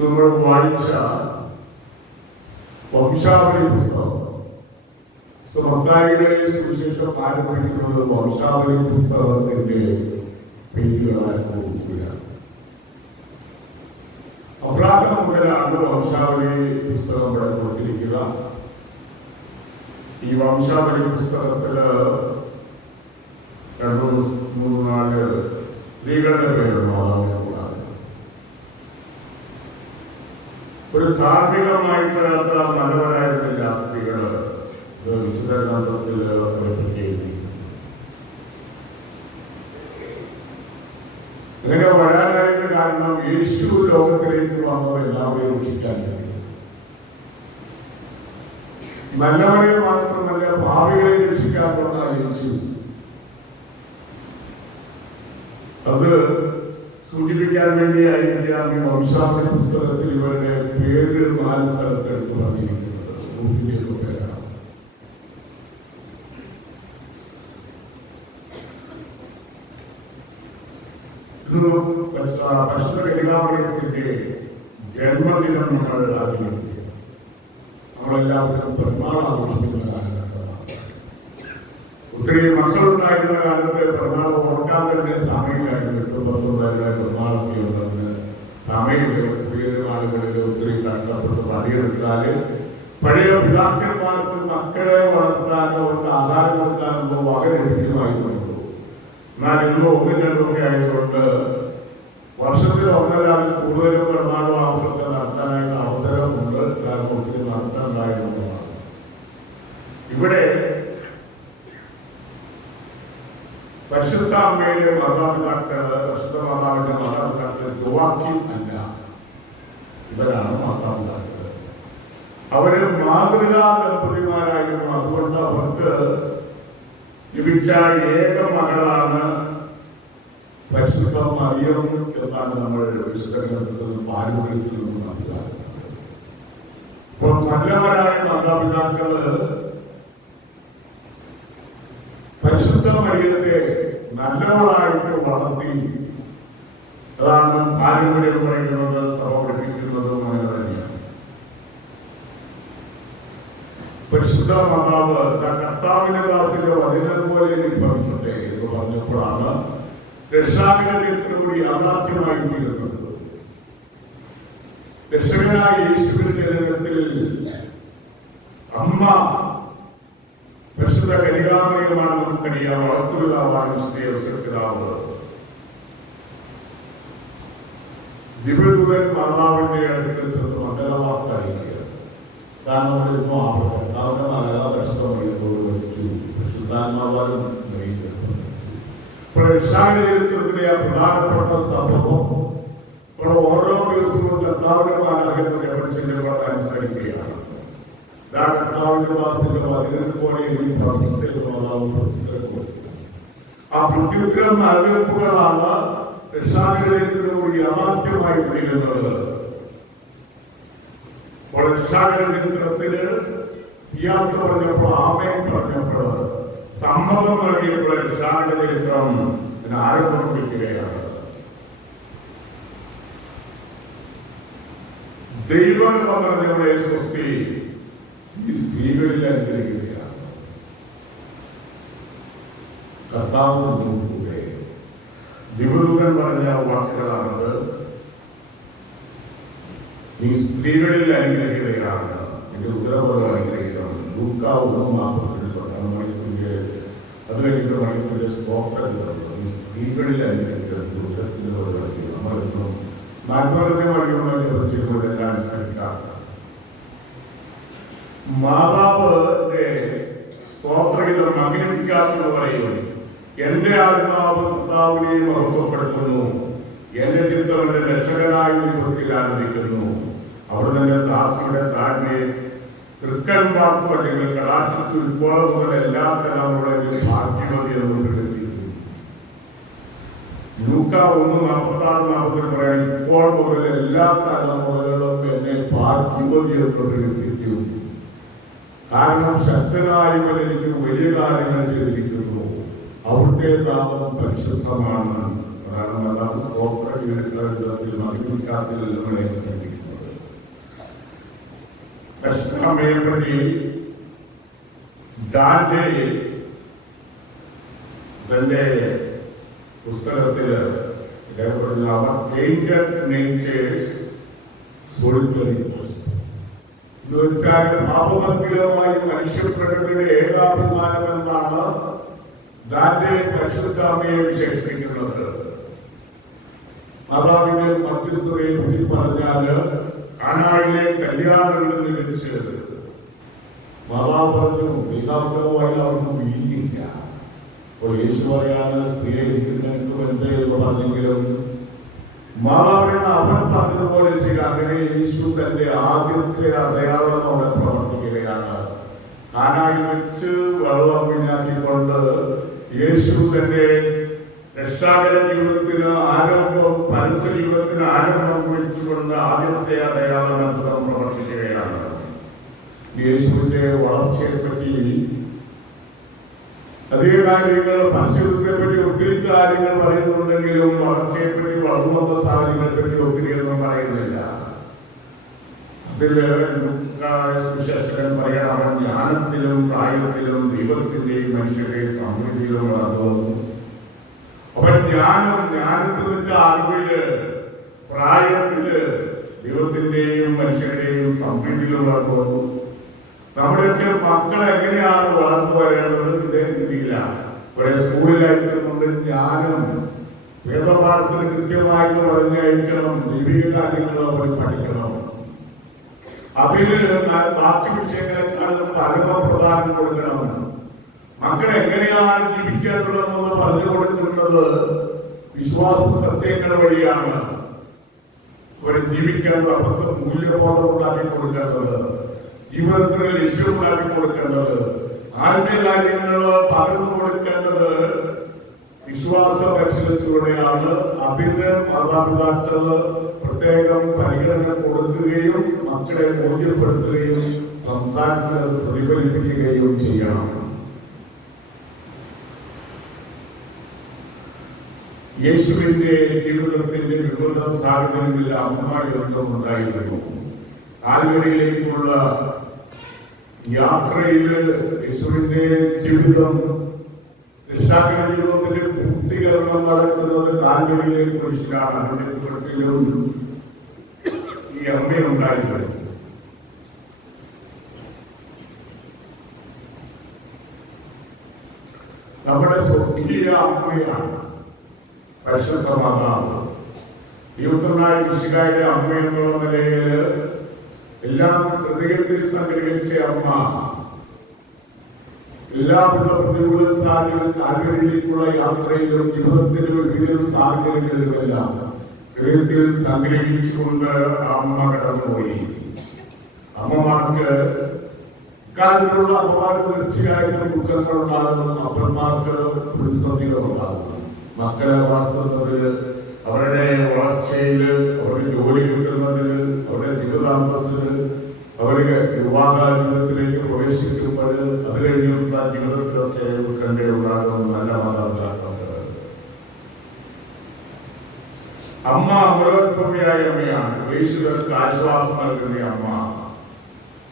നമ്മൾ വായിച്ച വംശാവലി പുസ്തകം, മത്തായിയുടെ സുവിശേഷം ആരംഭിക്കുന്നത് വംശാവലി പുസ്തകത്തിന്റെ പേജുകളായി പോകുകയാണ്. അബ്രാഹം മുതലാണ് വംശാവലി പുസ്തകം ഇവിടെ കൊടുത്തിരിക്കുക. ഈ വംശാവലി പുസ്തകത്തില് 2-3-4 സ്ത്രീകളുടെ പേരുണ്ട്. മാതാവിനെ ഒരു ധാർമ്മികമായിട്ട് അത്ര നല്ലവരായിരുന്നില്ല സ്ത്രീകള്. വിശുദ്ധ ഗ്രന്ഥത്തിൽ അങ്ങനെ വരാനായിട്ട് കാരണം യേശു ലോകത്തിലേക്ക് വന്നത് എല്ലാവരെയും രക്ഷിക്കാൻ കഴിയും. നല്ലവരെ മാത്രമല്ല ഭാവികളെ രക്ഷിക്കാൻ വന്ന യേശു. അത് സൂചിപ്പിക്കാൻ വേണ്ടിയായിരിക്കാം ഈ വംശാവലി പുസ്തകത്തിൽ ഇവരുടെ പേര് 4 സ്ഥലത്ത് എടുത്തു പറഞ്ഞിരിക്കുന്നത്. പേരാണ്. പരിശുദ്ധ കന്യകാമറിയത്തിന്റെ ജന്മദിനം നമ്മൾ ആചരിക്കുക. നമ്മളെല്ലാവരും പെരുന്നാൾ ആഘോഷിക്കുന്ന കാലഘട്ടമാണ്. ഒത്തിരി മക്കളുണ്ടായിരുന്ന കാലത്ത് പെരുന്നാൾ ഓർക്കാൻ തന്നെ സമയമായിരുന്നു. 8-10 പെരുന്നാളൊക്കെ ഉണ്ടെന്ന് സമയമില്ല. പുതിയ ആളുകളിൽ ഒത്തിരി കഷ്ടപ്പെട്ട് പണിയെടുത്താല് പഴയ പിതാക്കന്മാർക്ക് മക്കളെ വളർത്താനോ അവർക്ക് ആഹാരം കൊടുക്കാനോ വക ലഭ്യമായിരുന്നു. എന്നാൽ ഇന്ന് 1-2 ആയതുകൊണ്ട് വർഷത്തിൽ 1-2 കൂടുതലും പെരുന്നാൾ ആഘോഷത്തെ നടത്താനായിട്ട് അവസരമുണ്ട്. കാരണം ഒത്തിരി നടത്താനുണ്ടായിരുന്നതാണ്. ഇവിടെ പരിശുദ്ധ അമ്മയുടെ മാതാപിതാക്കള്, പരിശുദ്ധ മാതാവിന്റെ മാതാപിതാക്കള് ജോവാക്കിം അല്ല, ഇവരാണ് മാതാപിതാക്കള്. അവര് മാതൃകാ ദമ്പതിമാരായിരുന്നു. അതുകൊണ്ട് അവർക്ക് ലഭിച്ച ഏക മകളാണ് പരിശുദ്ധ മറിയം എന്നാണ് നമ്മൾ വിശുദ്ധ ഗ്രന്ഥത്തിൽ നിന്ന് പാരമ്പര്യത്തിൽ നിന്ന് മനസ്സിലാക്കുന്നത്. അപ്പോൾ നല്ലവരായ മാതാപിതാക്കള് പരിശുദ്ധ മറിയത്തെ നല്ലവളായിട്ട് വളർത്തി. അതാണ് പാരമ്പര്യം പറയുന്നത്, സഭ പഠിപ്പിക്കുന്നതും അങ്ങനെ തന്നെയാണ്. പരിശുദ്ധ മാതാവ് കർത്താവിന്റെ ദാസിന്റെ വചനം പോലെ ഭവിക്കട്ടെ എന്ന് പറഞ്ഞപ്പോഴാണ് രക്ഷാകരത്തിലൂടെ യാഥാർത്ഥ്യമായി തീരുന്നത്. രക്ഷകനായ യേശുവിന്റെ ജനനത്തിൽ അമ്മ പരിശുദ്ധ കന്യകാമറിയമാണ്. നമുക്കറിയാം, വളർത്തുപിതാവാണ് സ്നേഹപിതാവ്. ദിവ്യദൂതൻ മാതാവിന്റെ അടുക്കൽ ചെന്ന് മംഗളവാർത്ത അറിയിക്കുക. കാരണം ഇന്നും ആവട്ടെ കർത്താവിന്റെ നല്ല പരിശുദ്ധമറിയത്തോട് വഹിച്ചു പരിശുദ്ധാത്മാവാലും രക്ഷാചരിത്രത്തിലെ ആ പ്രധാനപ്പെട്ട സംഭവം ഓരോ ദിവസവും കർത്താവിന്റെ മാലാഖയെ അനുസരിക്കുകയാണ്. കർത്താവിന്റെ വാസത്തിന്റെ വചനം പോലെ ആ പ്രത്യുത്തരം നൽകുകളാണ് രക്ഷാചരിത്രത്തിനോട് യാഥാർത്ഥ്യമായി വിളിക്കുന്നത്. രക്ഷാചരിത്രത്തിന് യാത്ര പറഞ്ഞപ്പോൾ, ആമേൻ പറഞ്ഞപ്പോൾ, സമ്മതം നൽകിയപ്പോൾ രക്ഷാചരിത്രം ആരംഭിക്കുകയാണ്. ദൈവം പറഞ്ഞവരെ സൃഷ്ടി ഈ സ്ത്രീകളിൽ അനുഗ്രഹിക്കുകയാണ്. കർത്താവ് നോക്കുക. ദിവദൂതൻ പറഞ്ഞ വാക്കുകളാണത്. നീ സ്ത്രീകളിൽ അനുഗ്രഹിക്കുകയാണ്. എന്റെ ഉത്തരവാദം അനുഗ്രഹിക്കണം. ലൂക്കാ 1:40 അതിലേക്ക് സ്തോത്രം. ഈ സ്ത്രീകളിൽ അനുഗ്രഹിക്കണം. ഉത്തരത്തിലുള്ള നമ്മളിപ്പം നാൽപ്പതിനെ വഴിയുള്ളതെല്ലാം അനുസരിക്കാറുണ്ട്. മാതാവിന്റെ സ്തോത്രഗീതം അഭിനയിക്കാത്തെന്ന് പറയും. എന്റെ ആത്മാവ് കർത്താവിനെ മഹത്വപ്പെടുത്തുന്നു, എന്റെ ചിത്രം എന്റെ രക്ഷകനായ ദൈവത്തിൽ ആനന്ദിക്കുന്നു. അവിടെ തന്നെ ദാസിയുടെ താഴ്മയെ തൃക്കൻ വാക്കു അല്ലെങ്കിൽ കടാശിച്ചു ഇപ്പോൾ മുതൽ എല്ലാ തലമുറയിലും ഭാഗ്യമതി എന്ന് പ്രകടിപ്പിക്കുന്നു. ലൂക്കാ 1:46-40 പറയാൻ ഇപ്പോൾ മുതൽ എല്ലാ തലമുറകളും എന്നെ ഭാഗ്യമതി എന്ന് പ്രകടിപ്പിച്ചു. കാരണം ശക്തനായവൻ എനിക്ക് വലിയ കാര്യങ്ങൾ ചെയ്തിരിക്കുന്നു. അവിടുത്തെ നാമം പരിശുദ്ധമാണ്. കാരണം അതാണ് സ്തോത്ര ജീവിതത്തിൽ മതിപ്പിക്കാത്തിൽ നമ്മളെ ശ്രദ്ധിക്കുന്നത്. പരിശുദ്ധമ്മയെപ്പറ്റി ഡാന്റെ തന്റെ പുസ്തകത്തിൽ പാപമർഗീയമായ മനുഷ്യപ്രകൃതിയുടെ ഏകാഭിമാനം എന്നാണ് ദാന്റെ പരിശുദ്ധാമ്മയെ വിശേഷിപ്പിക്കുന്നത്. മാതാവിന്റെ മധ്യസ്ഥതയെ പറ്റി പറഞ്ഞാല് കാനായിലെ കല്യാണങ്ങളിൽ വിളിച്ച് മാതാവ് പറഞ്ഞു പിതാവുമായി അവർക്ക് വീഞ്ഞില്ല. അപ്പോൾ യേശു പറയാണ് സ്ത്രീയെ ഇരിക്കുന്നതിന് എന്ത് എന്ന് പറഞ്ഞെങ്കിലും മാതാവിനെ അവൻ പറഞ്ഞതുപോലെ ചെയ്യുക. അങ്ങനെ യേശു തന്റെ ആദ്യത്തെ അടയാളം അവിടെ പ്രവർത്തിക്കുകയാണ്. കാനായിൽ വെച്ച് വെള്ളം വീഞ്ഞാക്കിക്കൊണ്ട് യേശു തന്റെ രക്ഷാകര ജീവിതത്തിന് ആരംഭം, പരസ്യ ജീവിതത്തിന് ആരംഭം കുറിച്ചുകൊണ്ട് ആദ്യത്തെ അടയാളം അത്ഭുതം പ്രവർത്തിക്കുകയാണ്. യേശുവിന്റെ വളർച്ചയെപ്പറ്റി അതേ കാര്യങ്ങൾ, പരസ്യത്തെ പറ്റി ഒത്തിരി കാര്യങ്ങൾ പറയുന്നുണ്ടെങ്കിലും വളർച്ചയെപ്പറ്റി, വളർന്നു വന്ന സാഹചര്യങ്ങളെ പറ്റി ഒത്തിരി ഒന്നും പറയുന്നില്ല. അതിൽ സുശേഷകൻ പറയണം, ജ്ഞാനത്തിലും പ്രായത്തിലും ദൈവത്തിന്റെയും മനുഷ്യരുടെയും സമൃദ്ധിയിലും വളർന്നു വന്നു. അപ്പൊ ജ്ഞാനത്തിൽ വെച്ച അറിവില്, പ്രായത്തില് ദൈവത്തിന്റെയും മനുഷ്യരുടെയും സമൃദ്ധിയിലും വളർന്നു വന്നു. നമ്മുടെയൊക്കെ മക്കൾ എങ്ങനെയാണ് വളർന്നു വരേണ്ടത്? ഇതേ രീതിയിലാണ്. ഇവിടെ സ്കൂളിലായിരിക്കുന്നുണ്ട് ജ്ഞാനം, വേദപാഠത്തിന് കൃത്യമായിട്ട് പറഞ്ഞയക്കണം, ദൈവിക കാര്യങ്ങൾ അവർ പഠിക്കണം. അതിന് ബാക്കി വിഷയങ്ങളെക്കാളും പരമപ്രധാനം കൊടുക്കണം. മക്കൾ എങ്ങനെയാണ് ജീവിക്കേണ്ടതെന്ന് പറഞ്ഞു കൊടുക്കുന്നത് വിശ്വാസ സത്യങ്ങൾ വഴിയാണ്. അവരെ ജീവിക്കേണ്ടത്, അവർക്ക് മൂല്യബോധം ഉണ്ടാക്കി കൊടുക്കേണ്ടത്, ജീവിതത്തിന് ലക്ഷ്യം ഉണ്ടാക്കി കൊടുക്കേണ്ടത്, ആത്മീയ കാര്യങ്ങൾ പകർന്നു കൊടുക്കേണ്ടത് വിശ്വാസ പരിശീലനത്തിലൂടെയാണ്. അതിന് മാതാപിതാക്കൾ പ്രത്യേകം പരിഗണന കൊടുക്കുകയും മക്കളെ ബോധ്യപ്പെടുത്തുകയും സംസാരത്തിൽ പ്രതിഫലിപ്പിക്കുകയും ചെയ്യണം. യേശുവിന്റെ ജീവിതത്തിന്റെ വിവിധ സാഹചര്യങ്ങളിൽ അമ്മ യുദ്ധമുണ്ടായിരുന്നു. കാൽവരിയിലേക്കുള്ള യാത്രയിൽ യേശുവിന്റെ ജീവിതം, രക്ഷാകര ജീവിതത്തിന്റെ പൂർത്തീകരണം നടക്കുന്നത് കാൽവരിയിലെ കുരിശിലാണ്. അതിന്റെ പുറത്തിലും ഈ അമ്മയുണ്ടായിരുന്നു. നമ്മുടെ സ്വർഗീയ അമ്മയാണ് പരിശുദ്ധ മാതാവ്. ദൈവപുത്രനായ മിശിഹായുടെ അമ്മ എന്നുള്ള നിലയിൽ എല്ലാം ഹൃദയത്തിൽ സംഗ്രഹിച്ച അമ്മ, എല്ലാവിധ പ്രതികൂല സാഹചര്യങ്ങളും കാൽവരിയിലേക്കുള്ള യാത്രയിലും ജീവിതത്തിലും വിവിധ സാഹചര്യങ്ങളിലുമെല്ലാം ഹൃദയത്തിൽ സംഗ്രഹിച്ചുകൊണ്ട് അമ്മ കടന്നുപോയി. അമ്മമാർക്ക് ഇക്കാര്യത്തിലുള്ള അമ്മമാർക്ക് തീർച്ചയായിട്ടും ദുഃഖങ്ങളുണ്ടാകുന്നു. അപ്പന്മാർക്ക് പ്രതിസന്ധികളുണ്ടാകുന്നു. മക്കളെ വളർത്തുന്നതിൽ, അവരുടെ വളർച്ചയിൽ, അവരുടെ ജോലി കിട്ടുന്നതിൽ, അവരുടെ ജീവിതാന്തസ്സിൽ, അവരുടെ വിവാഹ ജീവിതത്തിലേക്ക് പ്രവേശിക്കുമ്പോൾ അത് കഴിഞ്ഞുള്ള ജീവിതത്തിലൊക്കെ ഉത്കണ്ഠയുണ്ടാകുന്ന നല്ല മാതാപിതാക്കളുണ്ട്. അമ്മ അമലോത്ഭവിയായ അമ്മയാണ്. യേശുവിற்கு ആശ്വാസം നൽകുന്ന അമ്മ,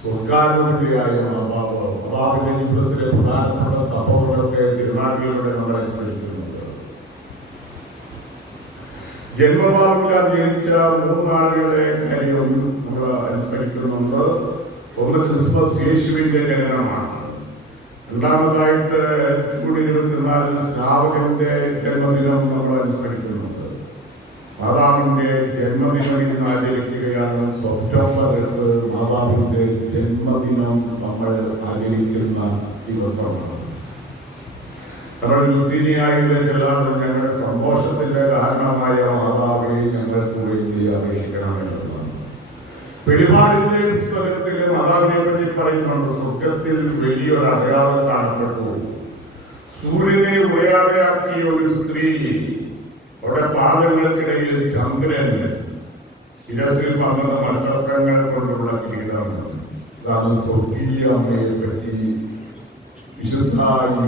സ്വർഗാനുഭൂതിയായ മാതാവ്. മാതാവിന്റെ ജീവിതത്തിലെ പ്രധാനപ്പെട്ട സംഭവങ്ങളൊക്കെ തിരുനാളിലൂടെ നമ്മൾ അനുസ്മരിക്കുന്നുണ്ട്. ജന്മഭാവമില്ലാതെ ജനിച്ച 3 ആളുകളെ കാര്യം നമ്മൾ അനുസ്മരിക്കുന്നുണ്ട്. ഒന്ന് ക്രിസ്മസ്, യേശുവിന്റെ ജനനമാണ്. രണ്ടാമതായിട്ട് ജൂൺ 24 ശ്രാവകന്റെ ജന്മദിനം നമ്മൾ അനുസ്മരിക്കുന്നുണ്ട്. മാതാവിന്റെ ജന്മദിനം ഇന്ന് ആചരിക്കുകയാണ്. സെപ്റ്റംബർ 8 മാതാവിന്റെ ജന്മദിനം നമ്മൾ ആചരിക്കുന്ന ദിവസമാണ്. നമ്മൾ ലുത്തീനിയായിലെ ചെല്ലാതെ ഞങ്ങളുടെ സന്തോഷത്തിന്റെ കാരണമായ മാതാവെ ഞങ്ങൾക്ക് വേണ്ടി അപേക്ഷിക്കണമെന്നതാണ്. വെളിപാടിന്റെ പുസ്തകത്തിൽ മാതാവിനെ പറ്റി പറയുന്നുണ്ട്. സ്വർഗത്തിൽ വലിയൊരു അടയാളം കാണപ്പെട്ടു. സൂര്യനെ ഉയരാതെയാക്കിയ ഒരു സ്ത്രീ, അവിടെ പാദങ്ങൾക്കിടയിൽ ചന്ദ്രൻ, ശിരസിൽ വന്ന മലചക്രങ്ങൾ കൊണ്ടുള്ള കിരീടം. ഇതാണ് സ്വർഗീയ അമ്മയെ പറ്റി വിശുദ്ധ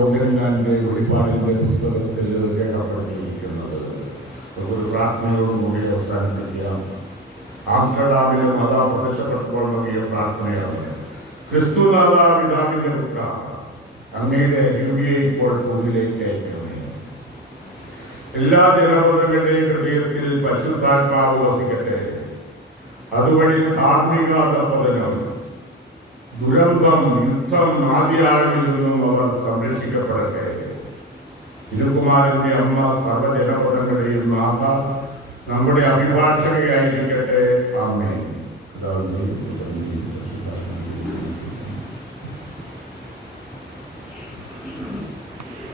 യോഹന്നാന്റെ വെളിപാടിന്റെ പുസ്തകത്തിൽ രേഖപ്പെടുത്തിയിരിക്കുന്നത്. ഒരു പ്രാർത്ഥനയോടുകൂടി അവസാനിപ്പിക്കാം. ആംസ്റ്റർഡാമിലെ മാതാ പ്രദേശപ്പെട്ടുള്ള പ്രാർത്ഥനയാണ്. ക്രിസ്തുനാഥ പിതാവിന്റെ പുത്ര, അങ്ങയുടെ ദിവ്യയെ ഇപ്പോൾ ഭൂമിയിലേക്ക് അയക്കണമേ. എല്ലാ ജനപദങ്ങളുടെയും ഹൃദയത്തിൽ പരിശുദ്ധാത്മാവ് വസിക്കട്ടെ. അതുവഴി ധാർമ്മിക അധഃപതനം, ദുരന്തം, യുദ്ധം ആദ്യാളിൽ നിന്നും അവർ സംരക്ഷിക്കപ്പെടട്ടെ. തിരുകുമാരന്റെ അമ്മ സർവ്വജനപദങ്ങളുടെയും നാഥ നമ്മുടെ അഭിഭാഷകയായിരിക്കട്ടെ. ആമേൻ.